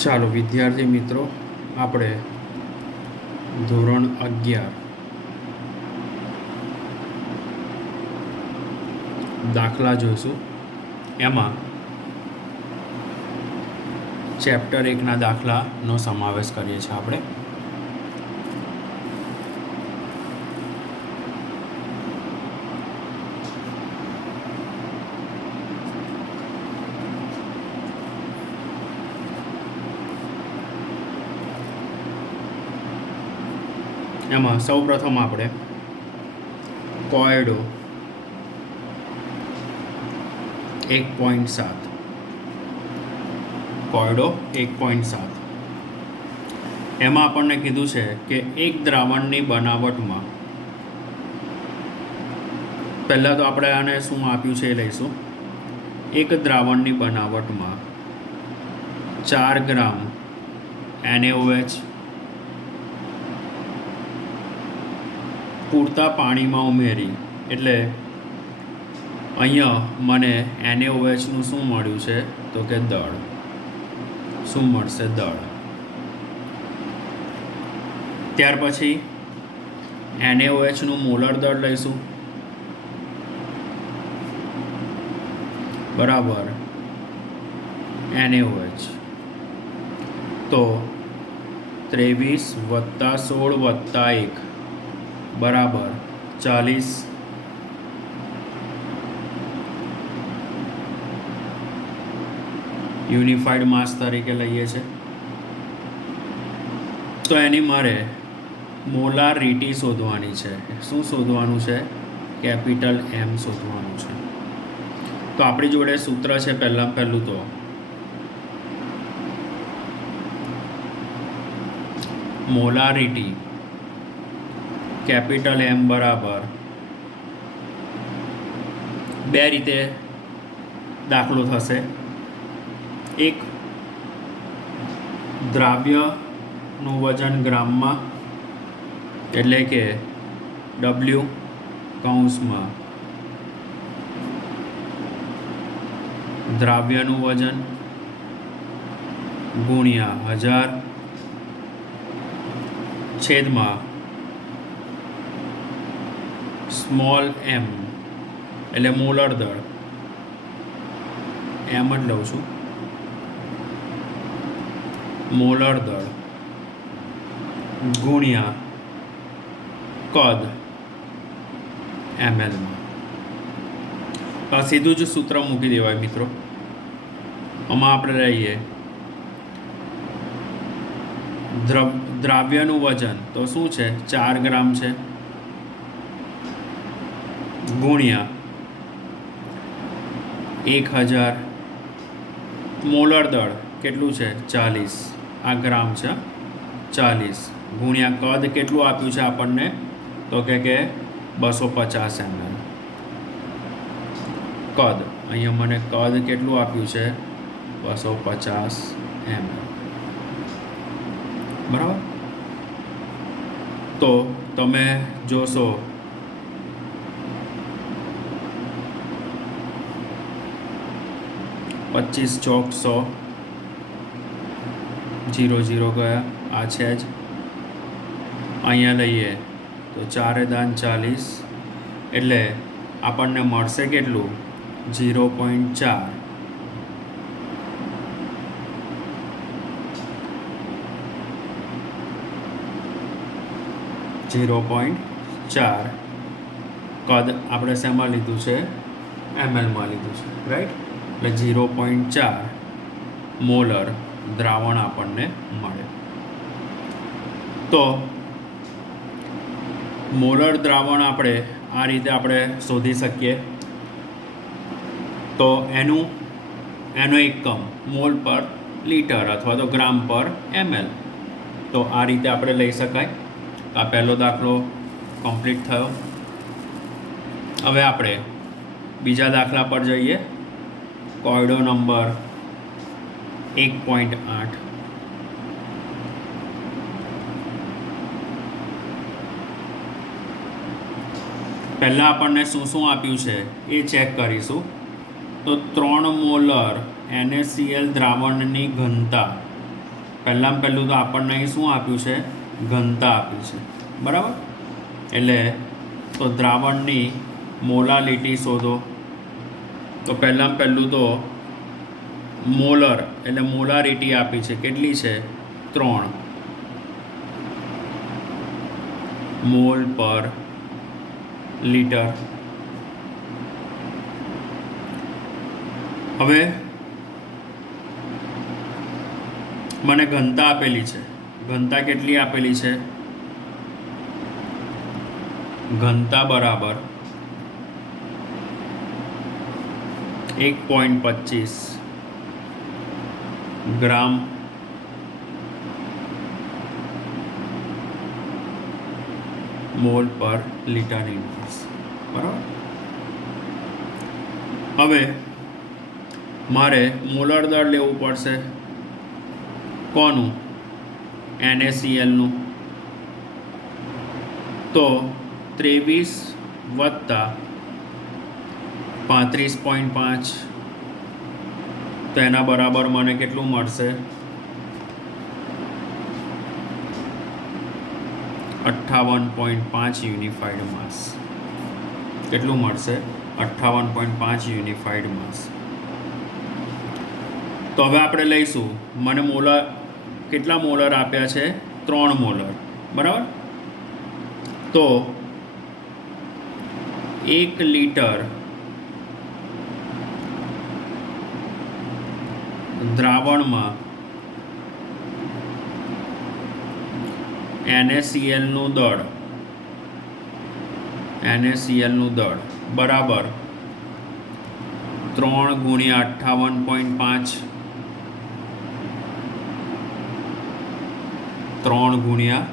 ચાલો વિદ્યાર્થી મિત્રો, આપણે ધોરણ 11 દાખલા જોઈશું. એમાં ચેપ્ટર 1ના દાખલાનો સમાવેશ કરીએ છીએ આપણે. એમાં સૌપ્રથમ આપણે કોયડો 1.7 કોયડો 1.7 એમાં આપણને કીધું છે કે એક દ્રાવણની બનાવટમાં પહેલાં તો આપણે આને શું આપ્યું છે એ લઈશું. એક દ્રાવણની બનાવટમાં 4 ગ્રામ NaOH પૂરતા પાણીમાં ઉમેરી, એટલે અહીંયા મને NaOHનું શું મળ્યું છે તો કે દળ. શું મળશે? દળ. ત્યાર પછી NaOHનું મોલર દળ લઈશું, બરાબર NaOH તો 23 + 16 + 1 બરાબર 40 યુનિફાઈડ માસ તરીકે લઈએ છે. તો એની મારે મોલારિટી શોધવાની છે. શું શોધવાનું છે? કેપિટલ M શોધવાનું છે. તો આપણી જોડે સૂત્ર છે પહેલું તો મોલારિટી કેપિટલ M બરાબર બે રીતે દાખલો થશે. એક, દ્રાવ્યનું વજન ગ્રામમાં, એટલે કે W કૌંસમાં દ્રાવ્યનું વજન ગુણ્યા 1000 છેદમાં સ્મોલ m એટલે મોલર દળ, એમ જ લઉં છું, મોલર દળ ગુણ્યા કદ mlમાં. આ સીધું જ સૂત્ર મૂકી દેવાય મિત્રો. આમાં આપણે રહીએ દ્રાવ્યનું વજન તો શું છે? 4 ગ્રામ છે, ગુણ્યા 1000 મોલર દળ કેટલું છે? 40. આ ગ્રામ છે, 40 ગુણ્યા કદ કેટલું આપ્યું છે આપણને તો કે 250 ml. કદ અહીંયા મને કદ કેટલું આપ્યું છે? 250 ml. બરાબર. તો તમે જોશો 25 ચોક 100 0 ગયા, આ છે જ. અહીંયા લઈએ તો 4 દાન 40 એટલે આપણને મળશે કેટલું? 0.4. 0.4 કદ આપણે શેમાં લીધું છે? mlમાં લીધું છે, રાઈટ? એટલે 0.4 મોલર દ્રાવણ આપણને મળે. તો મોલર દ્રાવણ આપણે આ રીતે આપણે શોધી શકીએ. તો એનો એકમ મોલ પર લીટર અથવા તો ગ્રામ પર ml. તો આ રીતે આપણે લઈ શકાય. આ પહેલો દાખલો કમ્પ્લીટ થયો. હવે આપણે બીજા દાખલા પર જઈએ. કોયડો નંબર 1.8. પહેલાં આપણને શું શું આપ્યું છે એ ચેક કરીશું. તો 3 મોલર NaCl દ્રાવણની ઘનતા પહેલું તો આપણને અહીં શું આપ્યું છે? ઘનતા આપી છે, બરાબર. એટલે તો દ્રાવણની મોલાલિટી શોધો. તો પહેલું તો મોલર એટલે મોલારિટી આપી છે, કેટલી છે? 3 મોલ પર લીટર. હવે મને ઘનતા આપેલી છે. ઘનતા કેટલી આપેલી છે? ઘનતા બરાબર 1.25 ગ્રામ મોલ પર લીટર ઇન્વર્સ, બરાબર. હવે મારે મોલર દળ લેવું પડશે. કોનું? NaClનું. તો 23 વત્તા 35.5, તો એના બરાબર મને કેટલું મળશે? 58.5 યુનિફાઈડ માસ. કેટલું મળશે? 58.5 યુનિફાઈડ માસ. તો હવે આપણે લઈશું, મને મોલર કેટલા મોલર આપ્યા છે? 3 મોલર, બરાબર. તો 1 લીટર દ્રાવણમાં NaClનું દળ બરાબર 3 ગુણ્યા 58.5, 3 ગુણ્યા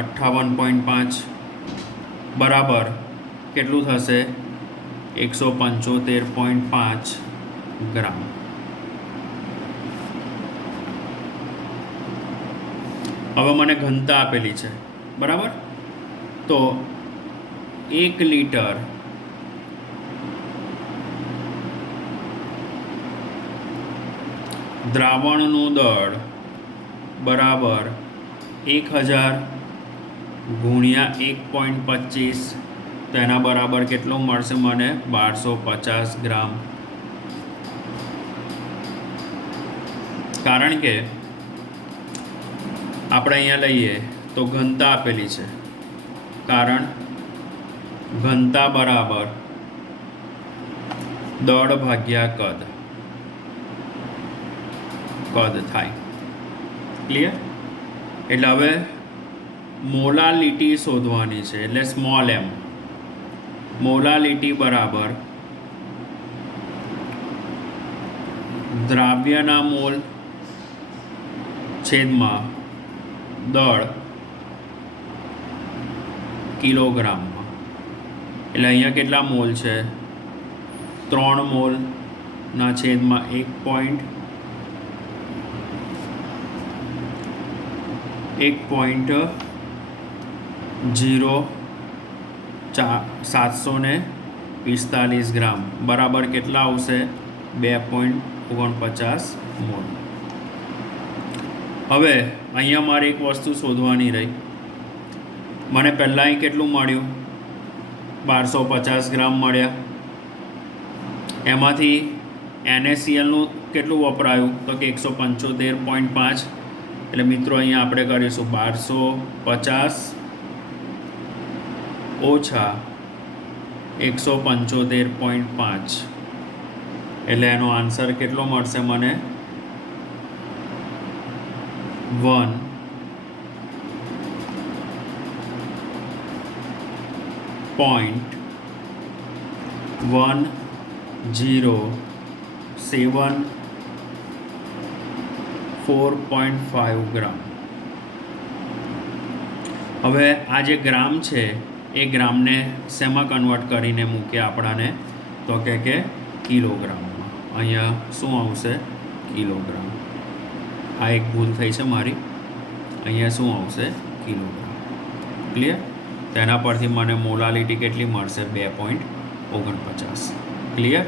58.5 બરાબર કેટલું થશે? 175.5 ગ્રામ. હવે મને ઘનતા આપેલી છે, બરાબર. તો 1 લીટર દ્રાવણનું દળ બરાબર 1000 ગુણ્યા 1.25, તો એના બરાબર કેટલું મળશે મને? 1250 ગ્રામ. કારણ કે આપણે અહીંયા લઈએ તો ઘનતા આપેલી છે, કારણ ઘનતા બરાબર દળ ભાગ્યા કદ થાય. ક્લિયર? એટલે હવે મોલાલિટી શોધવાની છે, એટલે સ્મોલ m. મોલાલિટી બરાબર દ્રાવ્યના મોલ છેદમાં દળ કિલોગ્રામમાં. એટલે અહીંયા કેટલા મોલ છે? 3 મોલના છેદમાં 1.0745 ગ્રામ બરાબર કેટલા આવશે? 2.49 મોલ. હવે અહીંયા મારે એક વસ્તુ શોધવાની રહી. મને પહેલાં અહીં કેટલું મળ્યું? 1250 ગ્રામ મળ્યા. એમાંથી NaClનું કેટલું વપરાયું? તો કે 175.5. એટલે મિત્રો અહીંયા આપણે કરીશું 1250 ઓછા 175.5, એટલે એનો આન્સર કેટલો મળશે મને? 1.1074.5 ગ્રામ. હવે આ જે ગ્રામ છે એ ગ્રામને શેમાં કન્વર્ટ કરીને મૂકે આપણાને? તો કે કિલોગ્રામમાં. અહીંયા શું આવશે? કિલોગ્રામ. આ એક ભૂલ થઈ છે મારી. અહીંયા શું આવશે? કિલોગ્રામ. ક્લિયર? તેના પરથી મને મોલાલિટી કેટલી મળશે? 2.49. ક્લિયર?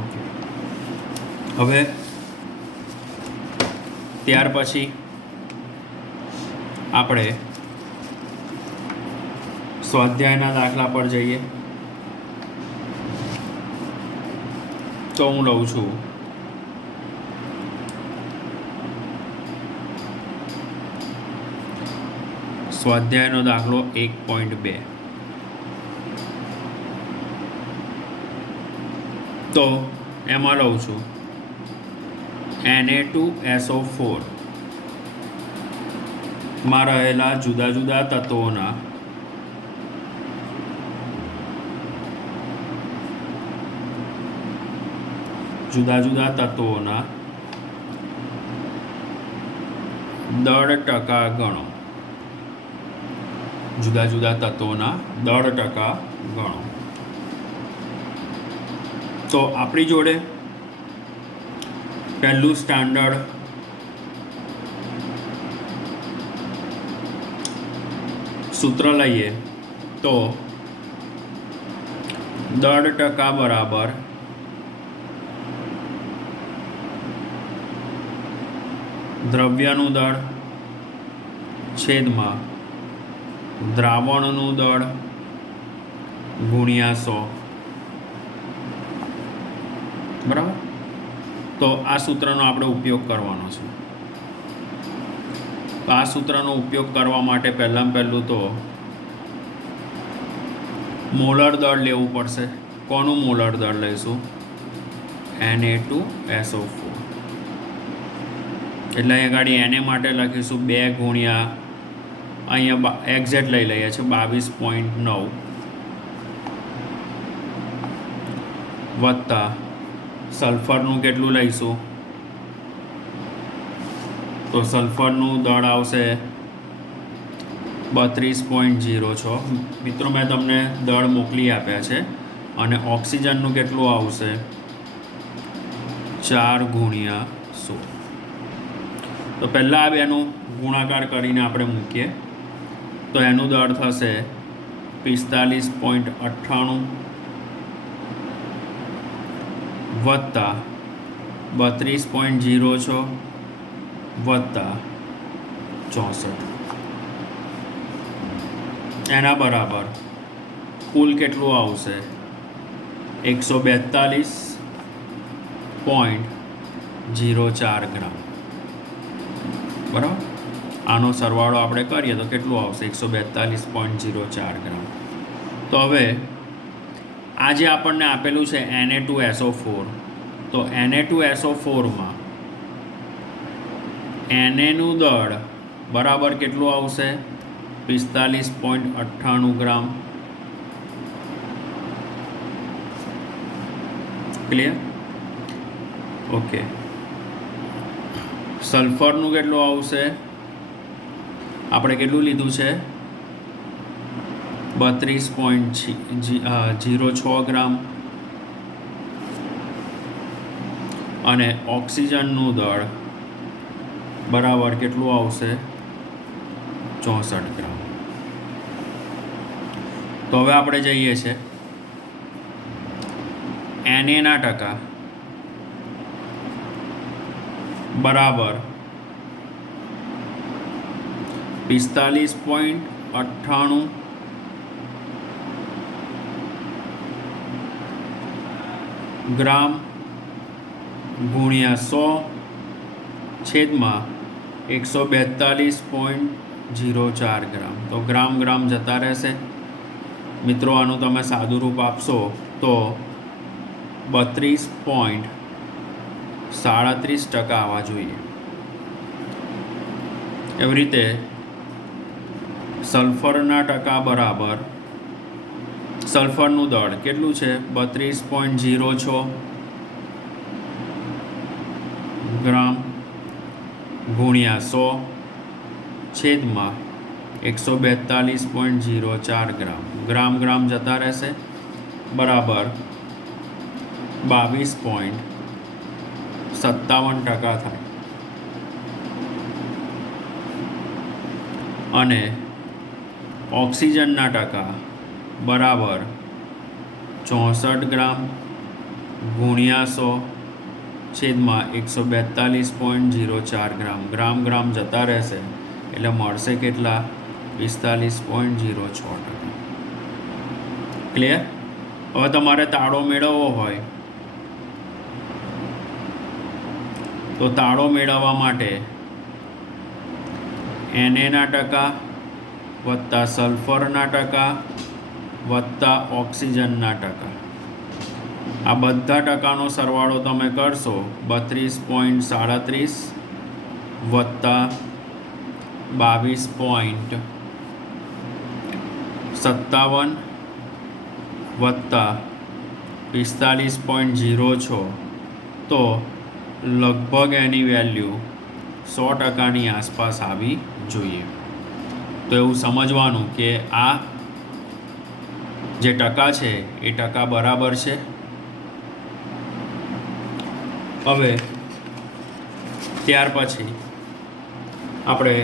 ઓકે. હવે ત્યાર પછી આપણે સ્વાધ્યાયના દાખલા પર જઈએ. તો હું લઉં છું સ્વાધ્યાયનો દાખલો 1.2. તો એમાં લઉં છું Na2SO4 માં રહેલા જુદા જુદા તત્વોના દળ ટકા ગણો. જુદા જુદા તત્વોના દળ ટકા ગણો. તો આપણી જોડે પહેલું સ્ટાન્ડર્ડ સૂત્ર લઈએ તો દળ ટકા બરાબર દ્રવ્યનું દળ છેદમાં દ્રાવણનું દળ ગુણ્યા 100. બરાબર. તો આ સૂત્રનો આપણે ઉપયોગ કરવાનો છે. તો આ સૂત્રનો ઉપયોગ કરવા માટે પહેલું તો મોલર દળ લેવું પડશે. કોનું મોલર દળ લઈશું? Na2SO4. એટલે અહીંયા ગાડી Na માટે લખીશું 2 ગુણ્યા અહીંયા એક્ઝેક્ટ લઈ લઈએ છીએ 22.9 વત્તા સલ્ફરનું કેટલું લઈશું? તો સલ્ફરનું દળ આવશે 32.06. મિત્રો મેં તમને દળ મોકલી આપ્યા છે. અને ઓક્સિજનનું કેટલું આવશે? 4 ગુણ્યા 100. તો પહેલાં આ બેનું ગુણાકાર કરીને આપણે મૂકીએ તો એનું દળ થશે 45.98 વત્તા 32.06 વત્તા 64. એના બરાબર કુલ કેટલું આવશે? 142.04 ગ્રામ. બરાબર. આનો સરવાળો આપણે કરીએ તો કેટલું આવશે? 142.04 ગ્રામ. તો હવે આ જે આપણને આપેલું છે Na2SO4, તો Na2SO4માં Na નું દળ બરાબર કેટલું આવશે? 45.98 ગ્રામ. ક્લિયર? ઓકે. સલ્ફરનું કેટલું આવશે? આપણે કેટલું લીધું છે? 32.06 ગ્રામ. અને ઓક્સિજનનું દળ બરાબર કેટલું આવશે? 64 ગ્રામ. તો હવે આપણે જઈએ છીએ Na ના ટકા બરાબર 45.98 ગ્રામ ગુણ્યા 100 છેદમાં 142.04 ગ્રામ. તો ગ્રામ જતા રહેશે. મિત્રો આનું તમે સાદું રૂપ આપશો તો 32.37% આવવા જોઈએ. એવી રીતે સલ્ફરના ટકા બરાબર સલ્ફરનું દળ કેટલું છે? 32.06 ગ્રામ ગુણ્યા 100 છેદમાં 142.04 ગ્રામ જતા રહેશે. બરાબર 22.57% થાય. અને ઓક્સિજનના ટકા બરાબર 64 ગ્રામ ગુણ્યા 100 છેદમાં 142.04 ગ્રામ. ગ્રામ જતા રહેશે એટલે મળશે કેટલા? 45.06%. ક્લિયર? હવે તમારે તાળો મેળવવો હોય તો તાળો મેળવવા માટે Na ટકા વત્તા સલ્ફરના ટકા વત્તા ઓક્સિજનના ટકા, આ બધા ટકાનો સરવાળો તમે કરશો 32.37 વત્તા 22.57 વત્તા 45.06, તો લગભગ એની વેલ્યુ 100%ની આસપાસ આવી જોઈએ. તો એવું સમજવાનું કે આ જે ટકા છે એ ટકા બરાબર છે. હવે ત્યાર પછી આપણે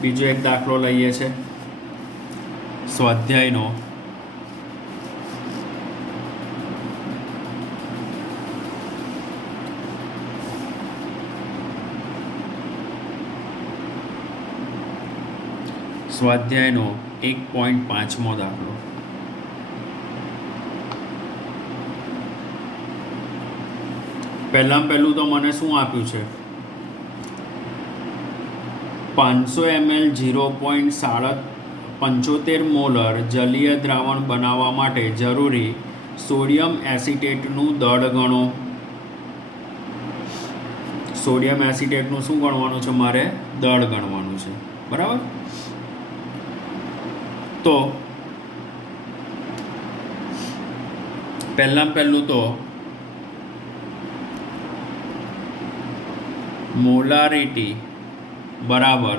બીજો એક દાખલો લઈએ છીએ સ્વાધ્યાયનો. સ્વાધ્યાયનો 1.5મો દાખલો. પહેલું તો મને શું આપ્યું છે? 500 ml 0.75 મોલર જલીય દ્રાવણ બનાવવા માટે જરૂરી સોડિયમ એસિટેટનું દળ ગણો. સોડિયમ એસિટેટનું શું ગણવાનું છે? મારે દળ ગણવાનું છે. બરાબર? તો પહેલું તો મોલારિટી બરાબર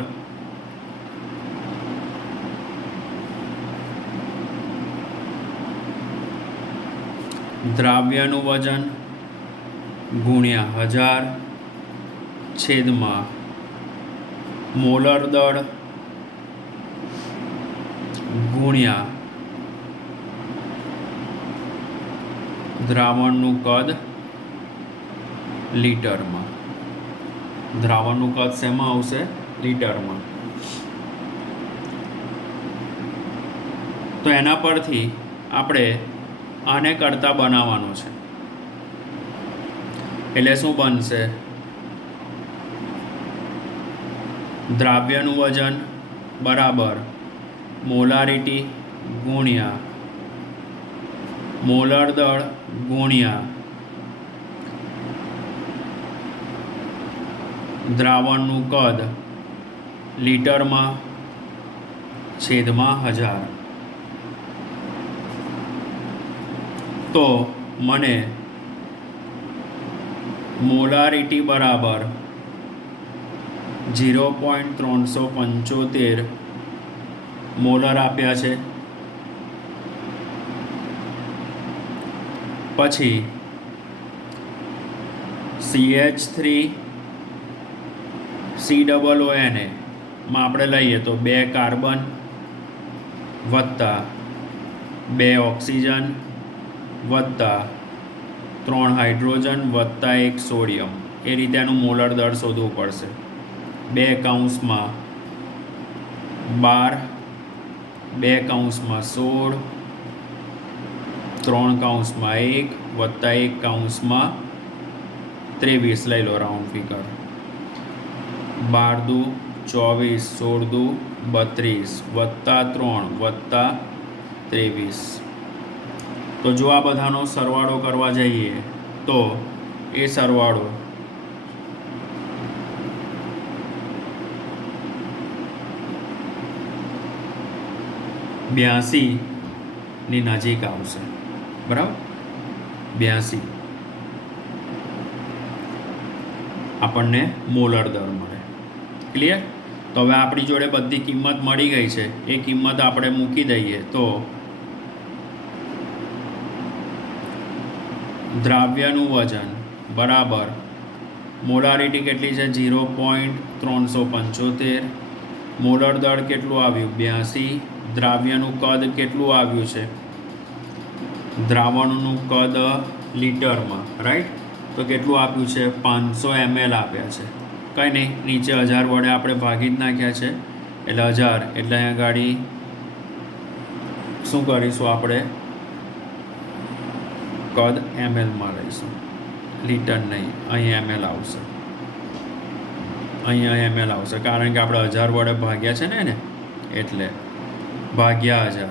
દ્રાવ્યનું વજન ગુણ્યા 1000 છેદમાં મોલર દળ ગુણ્યા દ્રાવણનું કદ લીટરમાં. દ્રાવણનું કદ શેમાં આવશે? લીટરમાં. તો એના પરથી આપણે આને કરતા બનાવવાનું છે. એટલે શું બનશે? દ્રાવ્યનું વજન બરાબર મોલારિટી ગુણ્યા મોલર દળ ગુણ્યા દ્રાવણનું કદ લીટરમાં છેદમાં 1000. તો મને મોલારિટી બરાબર 0.375 મોલર આપ્યા છે. પછી CH3COONA માં આપણે લઈએ તો 2 કાર્બન વત્તા 2 ઓક્સિજન વત્તા 3 હાઇડ્રોજન વત્તા 1 સોડિયમ. એ રીતે એનું મોલર દળ શોધવું પડશે. 2 કૌંસમાં 12 2 કૌંસમાં 16 3 કૌંસમાં 1 વત્તા 1 કૌંસમાં 23 લઈ લો રાઉન્ડ ફિગર. 12 દુ 24 16 દુ 32 વત્તા 3 વત્તા 23. તો જો આ બધાનો સરવાળો કરવા જઈએ તો એ સરવાળો 82ની નજીક આવશે. બરાબર? 82 આપણને મોલર દળ મળે. ક્લિયર? તો હવે આપણી જોડે બધી કિંમત મળી ગઈ છે. એ કિંમત આપણે મૂકી દઈએ તો દ્રાવ્યનું વજન બરાબર મોલારિટી કેટલી છે? 0.375. મોલર દળ કેટલું આવ્યું? 82. દ્રાવ્યનું કદ કેટલું આવ્યું છે? દ્રાવણનું કદ લીટરમાં. રાઈટ? તો કેટલું આપ્યું છે? 500 ml આપ્યા છે. કંઈ નહીં, નીચે 1000 વડે આપણે ભાગી જ નાખ્યા છે, એટલે 1000 એટલે અહીંયા ગાડી શું કરીશું આપણે? કદ mlમાં લઈશું, લીટર નહીં. અહીં ml આવશે, અહીંયા ml આવશે, કારણ કે આપણે 1000 વડે ભાગ્યા છે ને એટલે ભાગ્યા 1000.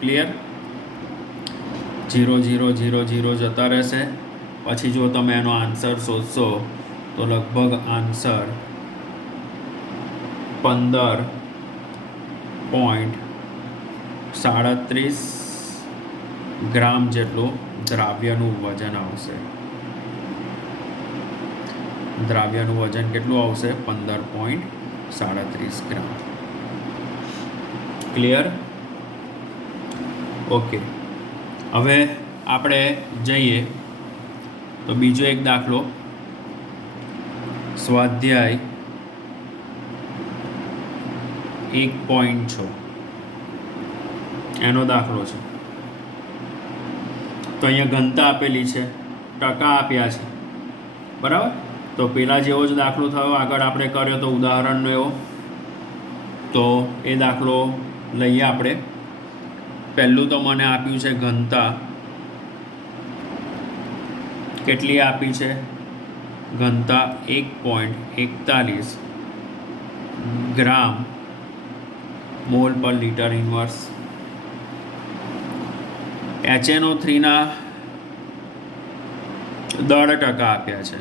ક્લિયર? 0 0 0 0 જતા રહેશે. પછી જો તમે એનો આન્સર શોધશો તો લગભગ આન્સર 15.37 ગ્રામ જેટલું દ્રાવ્યનું વજન આવશે. દ્રાવ્યનું વજન કેટલું આવશે? 15.37 ગ્રામ. ક્લિયર? ઓકે, હવે આપણે જઈએ તો બીજો એક દાખલો, સ્વાધ્યાય 1.6 એનો દાખલો છે. તો અહીંયા ઘનતા આપેલી છે, ટકા આપ્યા છે, બરાબર? તો પેલા જેવો જ દાખલો થયો, આગળ આપણે કર્યો તો ઉદાહરણનો એવો. તો એ દાખલો લઈએ આપણે. પહેલું તો મને આપ્યું છે ઘનતા. કેટલી આપી છે? ઘનતા 1.41 ગ્રામ મોલ પર લીટર ઇન્વર્સ. HNO3 ના દળ ટકા આપ્યા છે.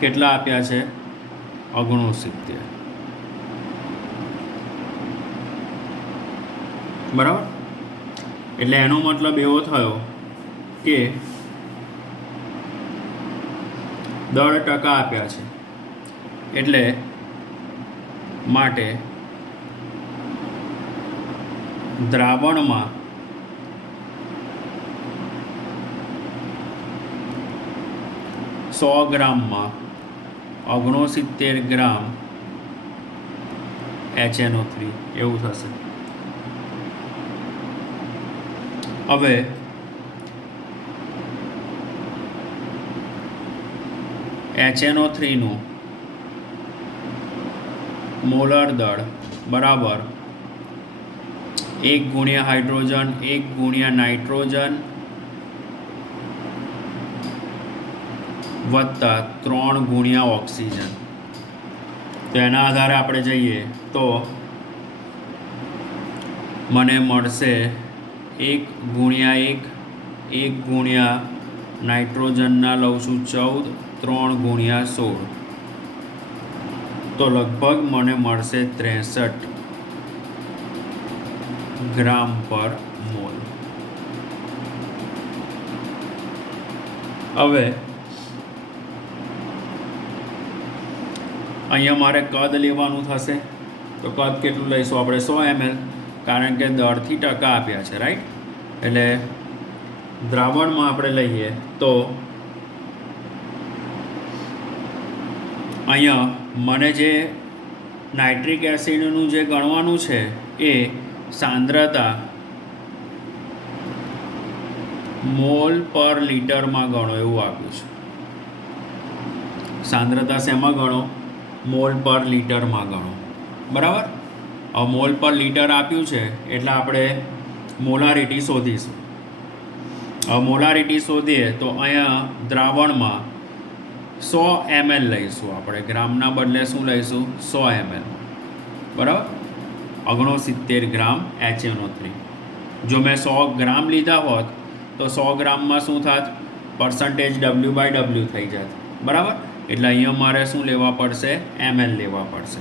કેટલા આપ્યા છે? 69. બરાબર? એટલે એનો મતલબ એવો થયો કે દળ ટકા આપ્યા છે, એટલે માટે દ્રાવણમાં સો ગ્રામમાં 69 ગ્રામ HNO3 એવું થશે. હવે HNO3 નું મોલર દળ બરાબર 1 ગુણ્યા હાઇડ્રોજન 1 ગુણ્યા નાઇટ્રોજન વત્તા 3 ગુણ્યા ઓક્સિજન. તો એના આધારે આપણે જઈએ તો મને મળશે 1 ગુણ્યા 1 1 ગુણ્યા નાઇટ્રોજનના લઉં છું 14, 3 ગુણ્યા 16, તો લગભગ મને મળશે 63 ગ્રામ પર મોલ. હવે અહીંયા મારે કદ લેવાનું થશે. તો કદ કેટલું લઈશું આપણે? 100 ml, કારણ કે દળથી ટકા આપ્યા છે, રાઈટ? એટલે દ્રાવણમાં આપણે લઈએ તો અહીંયા મને જે નાઇટ્રિક એસિડનું જે ગણવાનું છે એ સાંદ્રતા મોલ પર લીટરમાં ગણો એવું આપ્યું છે. સાંદ્રતા શેમાં ગણો? મોલ પર લીટરમાં ગણો. બરાબર? હવે મોલ પર લીટર આપ્યું છે એટલે આપણે મોલારિટી શોધીશું. હવે મોલારિટી શોધીએ તો અહીંયા દ્રાવણમાં 100 ml લઈશું આપણે. ગ્રામના બદલે શું લઈશું? 100 ml. બરાબર? 69 ગ્રામ HNO3. જો મેં 100 ગ્રામ લીધા હોત તો 100 ગ્રામમાં શું થાત? પર્સન્ટેજ W/W થઈ જાત. બરાબર? એટલે અહીંયા મારે શું લેવા પડશે? ml લેવા પડશે.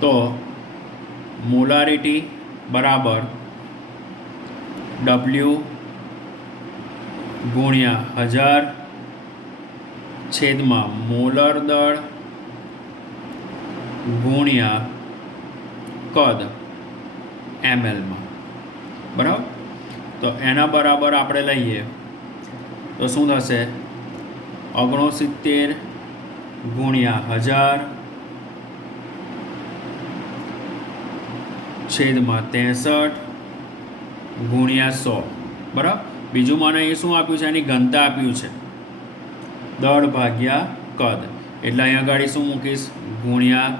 તો મોલારિટી બરાબર W ગુણ્યા 1000 છેદમાં મોલર દળ ગુણ્યા કદ mlમાં. બરાબર? તો એના બરાબર આપણે લઈએ તો શું થશે? 69 ગુણ્યા 1000 છેદમાં 63 ગુણ્યા 100. બરાબર? બીજું મને એ શું આપ્યું છે, એની ઘનતા આપ્યું છે, દળ ભાગ્યા કદ, એટલે અહીંયા આગળ શું મૂકીશ, ગુણ્યા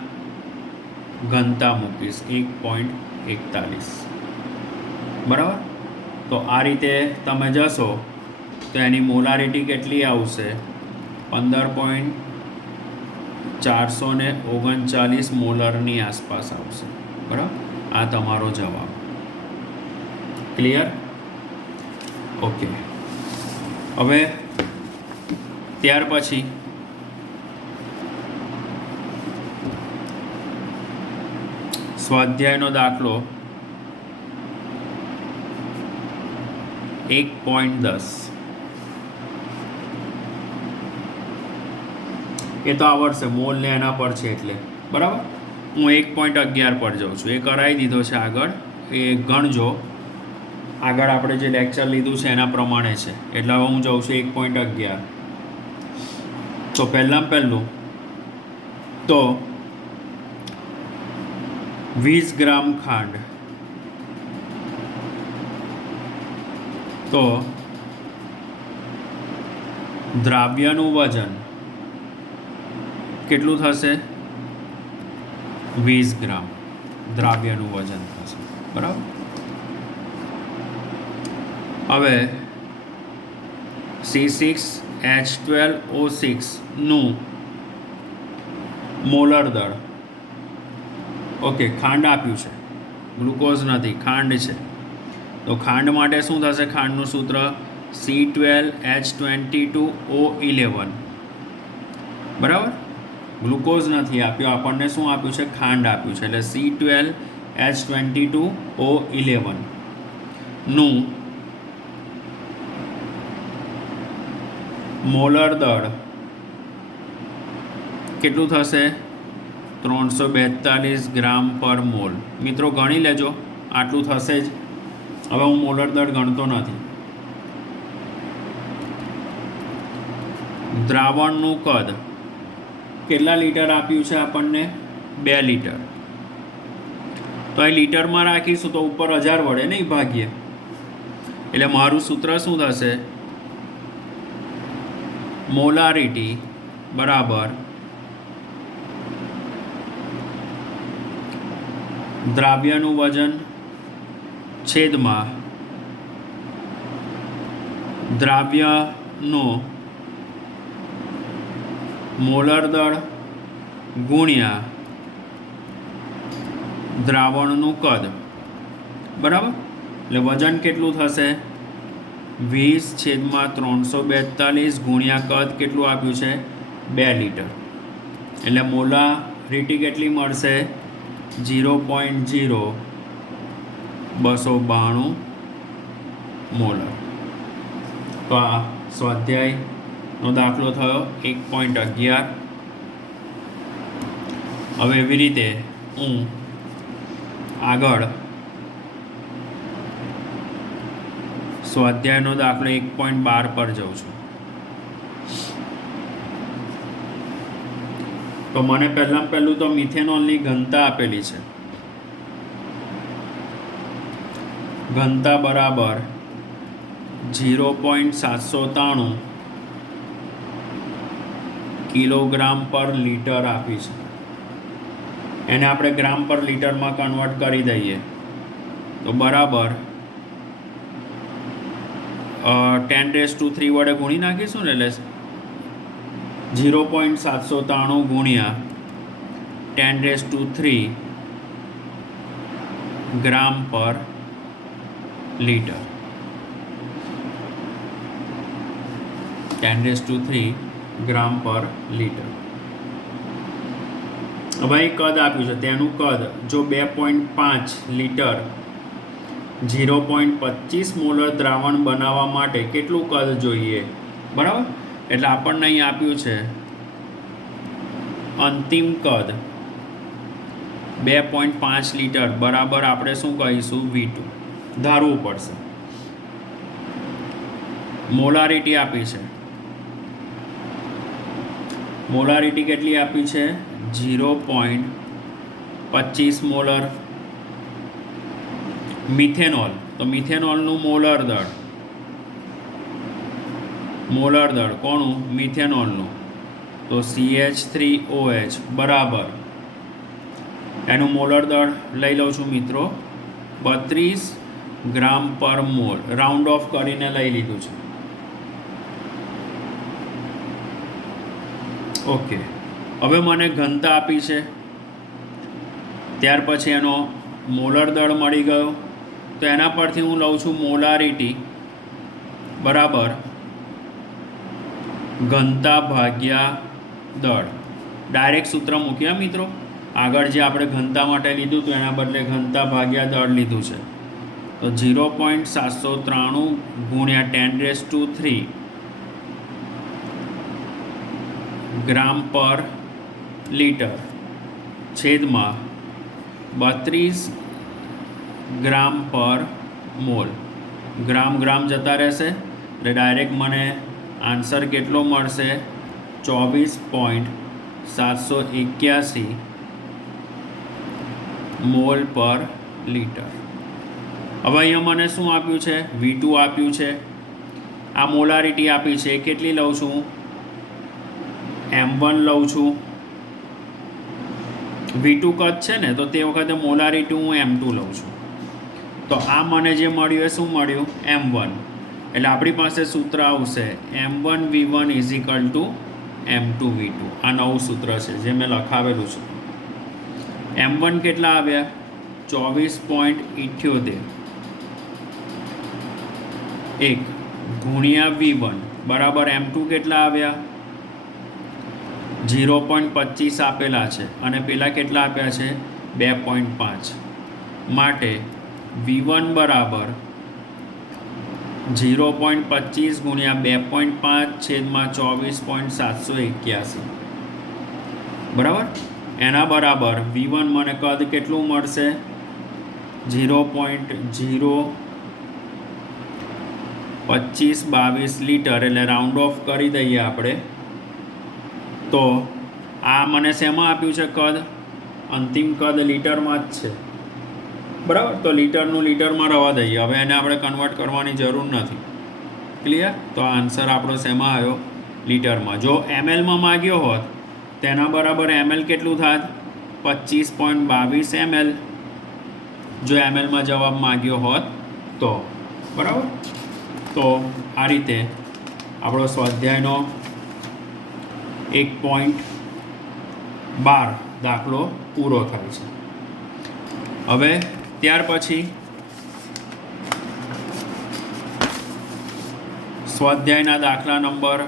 ઘનતા મૂકીશ 1.41. બરાબર. તો આ રીતે તમે જશો તો એની મોલારિટી કેટલી આવશે, 15.439 મોલરની આસપાસ આવશે. બરાબર. આ તમારો જવાબ. ક્લિયર? ઓકે. હવે ત્યાર પછી સ્વાધ્યાયનો દાખલો 1.10. એ તો આવડશે, મોલ ને એના પર છે એટલે. બરાબર. હું 1.11 પર જાઉં છું. એ કરાવી દીધો છે આગળ, એ ગણજો. આગળ આપણે જે લેક્ચર લીધું છે એના પ્રમાણે છે, એટલે હવે હું જાઉં છું 1.11. તો પહેલું તો 20 ગ્રામ ખાંડ, તો દ્રાવ્યનું વજન કેટલું થશે, 20 ગ્રામ દ્રાવ્યનું વજન થશે. બરાબર. હવે C6H12O6 નું મોલર દળ, ઓકે, ખાંડ આપ્યું છે, ગ્લુકોઝ નથી, ખાંડ છે. તો ખાંડ માટે શું થશે, ખાંડનું સૂત્ર C12H22O11. બરાબર. ગ્લુકોઝ નથી આપ્યો, આપણને શું આપ્યું છે, ખાંડ આપ્યું છે, એટલે C12H22O11 નું મોલર દળ કેટલું થશે, 342 ગ્રામ પર મોલ. મિત્રો ગણી લેજો, આટલું થશે જ. હવે હું મોલર દળ ગણતો નથી. દ્રાવણનું કદ કેટલા લીટર આપ્યું છે આપણને, 2 લીટર. તો એ લીટરમાં રાખીશું તો ઉપર 1000 વડે નહીં ભાગીએ, એટલે મારું સૂત્ર શું થશે, મોલારિટી બરાબર દ્રાવ્યનું વજન છેદમાં દ્રાવ્યનો મોલર દળ ગુણ્યા દ્રાવણનું કદ. બરાબર. એટલે વજન કેટલું થશે, 20/342 ગુણ્યા કદ કેટલું આપ્યું છે, 2 લીટર. એટલે મોલારિટી કેટલી મળશે, 0.0292 મોલર. તો આ સ્વાધ્યાયનો દાખલો થયો 1.11. હવે એવી રીતે હું આગળ સ્વાધ્યાયનો દાખલો 1.12 પર જાઉં છું. તો મને પહેલું તો મિથેનોલની ઘનતા આપેલી છે. ઘનતા બરાબર 0.793 કિલોગ્રામ પર લીટર આપી છે. એને આપણે ગ્રામ પર લીટરમાં કન્વર્ટ કરી દઈએ તો બરાબર 10³ વડે ગુણી નાખીશું ને, એટલે 0.793 ગુણ્યા 10³ ગ્રામ પર લીટર. 10³ ગ્રામ પર લીટર. હવે એ કદ આપ્યું છે, તેનું કદ જો 2.5 લીટર 0.25 મોલર દ્રાવણ બનાવવા માટે કેટલું કદ જોઈએ. બરાબર. એટલે આપણને અહીં આપ્યું છે અંતિમ કદ 2.5 લીટર બરાબર આપણે શું કહીશું, V2 ધારવું પડશે. મોલારિટી આપી છે, મોલારિટી કેટલી આપી છે, 0.25 મોલર. મિથેનોલ, તો મિથેનોલનું મોલર દળ મોલર દળ કોનું? મિથેનોલનું. તો CH3OH બરાબર એનું મોલર દળ લઈ લઉં છું મિત્રો 32 ગ્રામ પર મોલ. રાઉન્ડ ઓફ કરીને લઈ લીધું છે. ઓકે, હવે મને ઘનતા આપી છે, ત્યાર પછી એનો મોલર દળ મળી ગયો. તો એના પરથી હું લઉં છું મોલારિટી બરાબર ઘનતા ભાગ્યા દળ. ડાયરેક્ટ સૂત્ર મૂક્યા મિત્રો. આગળ જે આપણે ઘનતા માટે લીધું હતું એના બદલે ઘનતા ભાગ્યા દળ લીધું છે. તો 0.793 ગુણ્યા 10³ ગ્રામ પર લીટર છેદમાં 32 ગ્રામ પર મોલ. ગ્રામ ગ્રામ જતા રહેશે એટલે ડાયરેક્ટ મને આન્સર કેટલો મળશે? 24.781 મોલ પર લીટર. હવે અહીંયા મને શું આપ્યું છે? V2 આપ્યું છે. આ મોલારિટી આપી છે, કેટલી લઉં છું? M1 લઉં છું. V2 કદ છે ને, તો તે વખતે મોલારિટી હું M2 લઉં છું. તો આ મને જે મળ્યું એ શું મળ્યું? M1. એટલે આપણી પાસે સૂત્ર આવશે M1V1 = M2V2. આ નવું સૂત્ર છે જે મેં લખાવેલું છે. M1 કેટલા આવ્યા? 24.78 1 ગુણ્યા V1 બરાબર M2 કેટલા આવ્યા? 0.25 આપેલા છે અને પેલા કેટલા આપ્યા છે? 2.5. માટે V1 બરાબર 0.25 ગુણ્યા 2.5 છેદમાં 24.781 બરાબર. એના બરાબર V1 મને કદ કેટલું મળશે? 0.02522 લીટર. એટલે રાઉન્ડ ઓફ કરી દઈએ આપણે. તો આ મને શેમાં આપ્યું છે કદ? અંતિમ કદ લીટરમાં જ છે બરાબર. તો લીટરનું લીટરમાં રહેવા દઈએ. હવે એને આપણે કન્વર્ટ કરવાની જરૂર નથી. ક્લિયર? તો આન્સર આપણો શેમાં આવ્યો? લીટરમાં. જો mlમાં માગ્યો હોત તેના બરાબર ml કેટલું થાત? 25.22 ml. જો mlમાં જવાબ માગ્યો હોત તો બરાબર. તો આ રીતે આપણો સ્વાધ્યાયનો 1.12 દાખલો પૂરો થાય છે. હવે ત્યાર પછી સ્વાધ્યાયના દાખલા નંબર